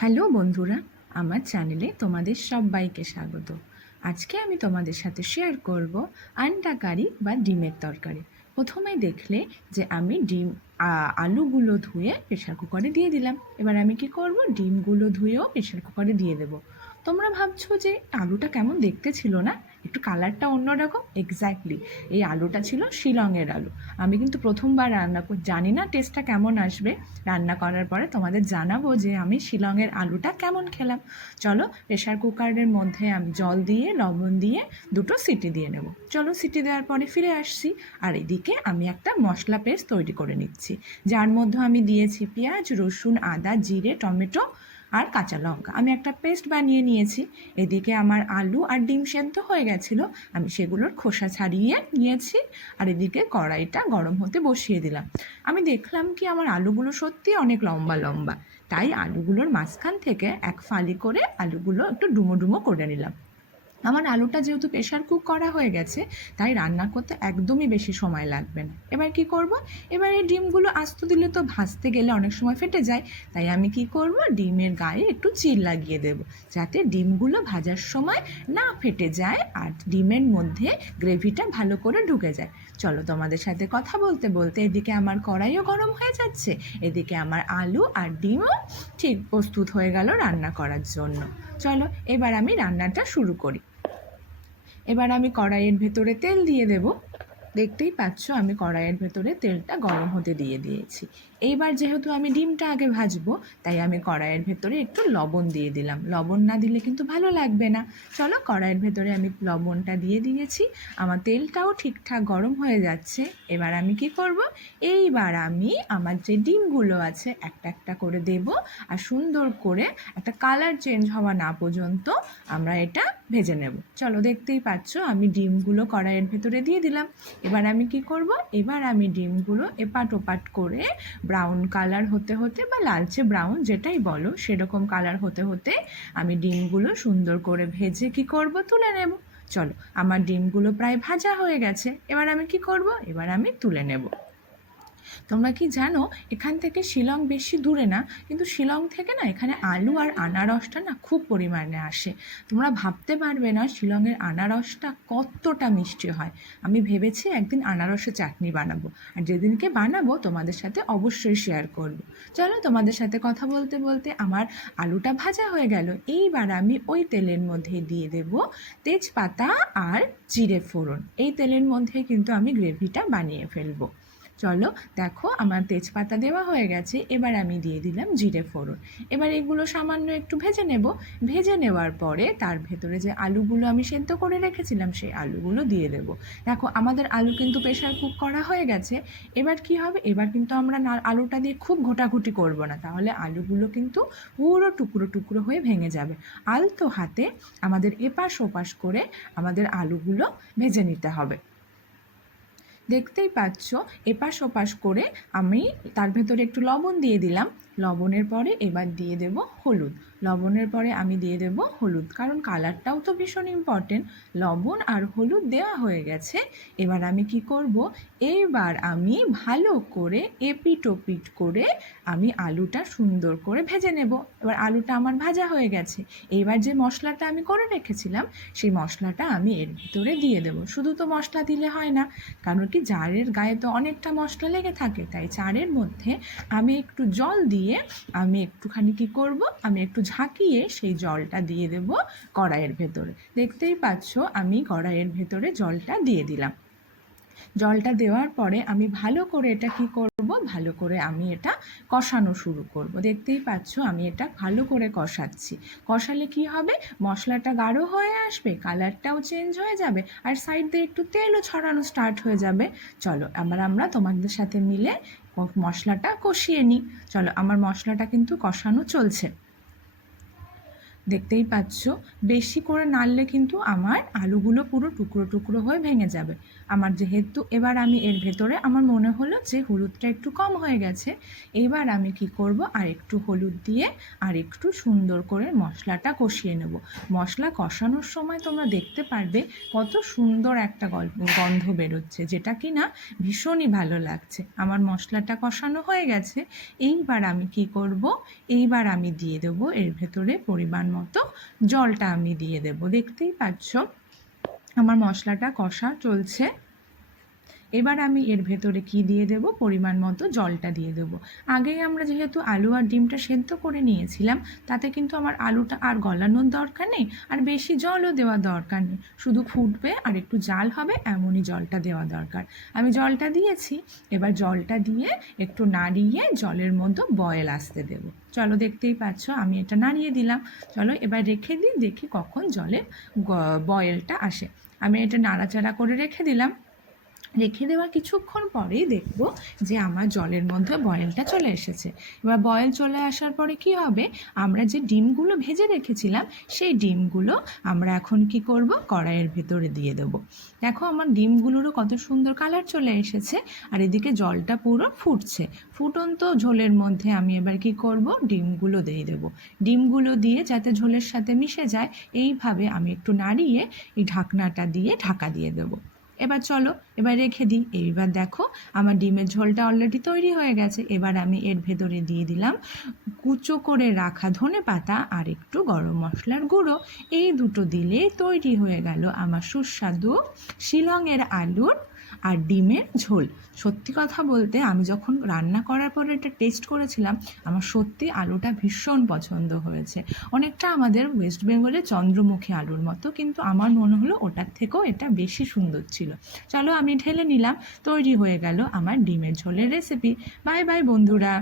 Hello বন্ধুরা, আমার চ্যানেলে তোমাদের সবাইকে স্বাগত। আজকে আমি তোমাদের সাথে শেয়ার করব আন্ডা কারি বা ডিমের তরকারি। প্রথমে দেখলে যে আমি আলুগুলো ধুয়ে প্রেশার কুকারে দিয়ে দিলাম। এবার আমি কি করব, ডিমগুলো ধুয়েও প্রেশার কুকারে দিয়ে দেবো। তোমরা ভাবছো যে আলুটা কেমন দেখতে ছিল না, একটু কালারটা অন্যরকম। এক্স্যাক্টলি, এই আলুটা ছিল শিলংয়ের আলু। আমি কিন্তু প্রথমবার রান্না জানি না টেস্টটা কেমন আসবে। রান্না করার পরে তোমাদের জানাবো যে আমি শিলংয়ের আলুটা কেমন খেলাম। চলো, প্রেশার কুকারের মধ্যে আমি জল দিয়ে লবণ দিয়ে দুটো সিটি দিয়ে নেব। চলো, সিটি দেওয়ার পরে ফিরে আসছি। আর এদিকে আমি একটা মশলা পেস্ট তৈরি করে নিচ্ছি, যার মধ্যে আমি দিয়েছি পেঁয়াজ, রসুন, আদা, জিরে, টমেটো আর কাঁচা লঙ্কা। আমি একটা পেস্ট বানিয়ে নিয়েছি। এদিকে আমার আলু আর ডিম সেদ্ধ হয়ে গেছিলো, আমি সেগুলোর খোসা ছাড়িয়ে নিয়েছি। আর এদিকে কড়াইটা গরম হতে বসিয়ে দিলাম। আমি দেখলাম কি আমার আলুগুলো সত্যি অনেক লম্বা লম্বা, তাই আলুগুলোর মাঝখান থেকে এক ফালি করে আলুগুলো একটু ডুমো ডুমো করে নিলাম। আমার আলুটা যেহেতু প্রেশার কুক করা হয়ে গেছে, তাই রান্না করতে একদমই বেশি সময় লাগবে না। এবার কি করব, এবার এই ডিমগুলো আস্ত দিলে তো ভাজতে গেলে অনেক সময় ফেটে যায়। তাই আমি কি করব, ডিমের গায়ে একটু চিড় লাগিয়ে দেব, যাতে ডিমগুলো ভাজার সময় না ফেটে যায় আর ডিমের মধ্যে গ্রেভিটা ভালো করে ঢুকে যায়। চলো, তোমাদের সাথে কথা বলতে বলতে এদিকে আমার কড়াইও গরম হয়ে যাচ্ছে, এদিকে আমার আলু আর ডিমও ঠিক প্রস্তুত হয়ে গেল রান্না করার জন্য। চলো, এবার আমি রান্নাটা শুরু করি। এবার আমি কড়াইয়ের ভেতরে তেল দিয়ে দেব। দেখতেই পাচ্ছ আমি কড়াইয়ের ভেতরে তেলটা গরম হতে দিয়ে দিয়েছি। এইবার যেহেতু আমি ডিমটা আগে ভাজবো, তাই আমি কড়াইয়ের ভেতরে একটু লবণ দিয়ে দিলাম। লবণ না দিলে কিন্তু ভালো লাগবে না। চলো, কড়াইয়ের ভেতরে আমি লবণটা দিয়ে দিয়েছি। আমার তেলটাও ঠিকঠাক গরম হয়ে যাচ্ছে। এবার আমি কি করব, এইবার আমি আমার যে ডিমগুলো আছে একটা একটা করে দেব, আর সুন্দর করে একটা কালার চেঞ্জ হওয়া না পর্যন্ত আমরা এটা ভেজে নেব। চলো, দেখতেই পাচ্ছ আমি ডিমগুলো কড়াইয়ের ভেতরে দিয়ে দিলাম। এবার আমি কি করব, এবার আমি ডিমগুলো এপাট ওপাট করে ব্রাউন কালার হতে হতে বা লালচে ব্রাউন যেটাই বলো সেরকম কালার হতে হতে আমি ডিমগুলো সুন্দর করে ভেজে কি করব, তুলে নেব। চলো, আমার ডিমগুলো প্রায় ভাজা হয়ে গেছে। এবার আমি কি করব, এবার আমি তুলে নেব। তোমরা কি জানো, এখান থেকে শিলং বেশি দূরে না, কিন্তু শিলং থেকে না এখানে আলু আর আনারসটা না খুব পরিমাণে আসে। তোমরা ভাবতে পারবে না শিলংয়ের আনারসটা কতটা মিষ্টি হয়। আমি ভেবেছি একদিন আনারসের চাটনি বানাবো, আর যেদিনকে বানাবো তোমাদের সাথে অবশ্যই শেয়ার করব। চলো, তোমাদের সাথে কথা বলতে বলতে আমার আলুটা ভাজা হয়ে গেল। এইবার আমি ওই তেলের মধ্যে দিয়ে দেব তেজপাতা আর জিরে ফোড়ন। এই তেলের মধ্যে কিন্তু আমি গ্রেভিটা বানিয়ে ফেলবো। চলো, দেখো আমার তেজপাতা দেওয়া হয়ে গেছে। এবার আমি দিয়ে দিলাম জিরে ফোড়ন। এবার এগুলো সামান্য একটু ভেজে নেব। ভেজে নেওয়ার পরে তার ভেতরে যে আলুগুলো আমি সেদ্ধ করে রেখেছিলাম সেই আলুগুলো দিয়ে দেবো। দেখো, আমাদের আলু কিন্তু প্রেশার কুক করা হয়ে গেছে। এবার কি হবে, এবার কিন্তু আমরা আলুটা দিয়ে খুব ঘোটাঘুটি করব না, তাহলে আলুগুলো কিন্তু পুরো টুকরো টুকরো হয়ে ভেঙে যাবে। আলতো হাতে আমাদের এপাশ ওপাশ করে আমাদের আলুগুলো ভেজে নিতে হবে। দেখতেই পাচ্ছ এপাশ ওপাশ করে আমি তার ভেতরে একটু লবণ দিয়ে দিলাম। লবণের পরে এবার দিয়ে দেব হলুদ। লবণের পরে আমি দিয়ে দেব হলুদ, কারণ কালারটাও তো ভীষণ ইম্পর্টেন্ট। লবণ আর হলুদ দেওয়া হয়ে গেছে। এবার আমি কি করব, এইবার আমি ভালো করে এপিট ওপিট করে আমি আলুটা সুন্দর করে ভেজে নেব। এবার আলুটা আমার ভাজা হয়ে গেছে। এবার যে মশলাটা আমি করে রেখেছিলাম সেই মশলাটা আমি এর ভিতরে দিয়ে দেব। শুধু তো মশলা দিলে হয় না, কারণ কি জারের গায়ে তো অনেকটা মশলা লেগে থাকে, তাই জারের মধ্যে আমি একটু জল দিয়ে আমি একটুখানি কি করব, আমি একটু ঝাঁকিয়ে সেই জলটা দিয়ে দেব কড়াইয়ের ভেতরে। দেখতেই পাচ্ছ আমি কড়াইয়ের ভেতরে জলটা দিয়ে দিলাম। জলটা দেওয়ার পরে আমি ভালো করে এটা কি করব, ভালো করে আমি এটা কষানো শুরু করব। দেখতেই পাচ্ছ আমি এটা ভালো করে কষাচ্ছি। কষালে কি হবে, মশলাটা গাঢ় হয়ে আসবে, কালারটাও চেঞ্জ হয়ে যাবে, আর সাইড দিয়ে একটু তেলও ছড়ানো স্টার্ট হয়ে যাবে। চলো, আমরা তোমাদের সাথে মিলে মশলাটা কষিয়ে নিই। চলো, আমার মশলাটা কিন্তু কষানো চলছে। দেখতেই পাচ্ছ বেশি করে নাড়লে কিন্তু আমার আলুগুলো পুরো টুকরো টুকরো হয়ে ভেঙে যাবে। আমার যেহেতু এবার আমি এর ভেতরে আমার মনে হলো যে হলুদটা একটু কম হয়ে গেছে, এবার আমি কি করব, আর একটু হলুদ দিয়ে আর একটু সুন্দর করে মশলাটা কষিয়ে নেব। মশলা কষানোর সময় তোমরা দেখতে পারবে কত সুন্দর একটা গন্ধ বেরোচ্ছে, যেটা কি না ভীষণই ভালো লাগছে। আমার মশলাটা কষানো হয়ে গেছে। এইবার আমি কি করব, এইবার আমি দিয়ে দেবো এর ভেতরে পরিমাণ মতো জলটা আমি দিয়ে দেব। দেখতেই পাচ্ছ আমার মশলাটা কষা চলছে। এবার আমি এর ভেতরে কি দিয়ে দেব, পরিমাণ মতো জলটা দিয়ে দেব। আগেই আমরা যেহেতু আলু আর ডিমটা সেদ্ধ করে নিয়েছিলাম, তাতে কিন্তু আমার আলুটা আর গলানোর দরকার নেই, আর বেশি জলও দেওয়ার দরকার নেই, শুধু ফুটবে আর একটু জাল হবে এমনই জলটা দেওয়া দরকার। আমি জলটা দিয়েছি। এবার জলটা দিয়ে একটু নাড়িয়ে জলের মধ্যে বয়েল আসতে দেব। চলো, দেখতেই পাচ্ছ আমি এটা নাড়িয়ে দিলাম। চলো এবার রেখে দিই, দেখি কখন জলে বয়েলটা আসে। আমি এটা নাড়াচাড়া করে রেখে দিলাম। রেখে দেওয়ার কিছুক্ষণ পরেই দেখব যে আমার জলের মধ্যে বয়েলটা চলে এসেছে। এবার বয়েল চলে আসার পরে কি হবে, আমরা যে ডিমগুলো ভেজে রেখেছিলাম সেই ডিমগুলো আমরা এখন কি করব, কড়াইয়ের ভেতরে দিয়ে দেব। দেখো আমার ডিমগুলোরও কত সুন্দর কালার চলে এসেছে, আর এদিকে জলটা পুরো ফুটছে। ফুটন্ত ঝোলের মধ্যে আমি এবার কি করব, ডিমগুলো দিয়ে দেব। ডিমগুলো দিয়ে যাতে ঝোলের সাথে মিশে যায়, এইভাবে আমি একটু নাড়িয়ে এই ঢাকনাটা দিয়ে ঢাকা দিয়ে দেবো। এবার চলো এবার রেখে দিই। এইবার দেখো আমার ডিমের ঝোলটা অলরেডি তৈরি হয়ে গেছে। এবার আমি এর ভেতরে দিয়ে দিলাম কুচো করে রাখা ধনেপাতা আর একটু গরম মশলার গুঁড়ো। এই দুটো দিলেই তৈরি হয়ে গেল আমার সুস্বাদু শিলংয়ের আলুর আর ডিমের ঝোল। সত্যি কথা বলতে আমি যখন রান্না করার পরে এটা টেস্ট করেছিলাম, আমার সত্যি আলুটা ভীষণ পছন্দ হয়েছে। অনেকটা আমাদের ওয়েস্ট বেঙ্গলের চন্দ্রমুখী আলুর মতো, কিন্তু আমার মনে হলো ওটার থেকেও এটা বেশি সুন্দর ছিল। চলো আমি ঢেলে নিলাম। তৈরি হয়ে গেল আমার ডিমের ঝোলের রেসিপি। বাই বাই বন্ধুরা।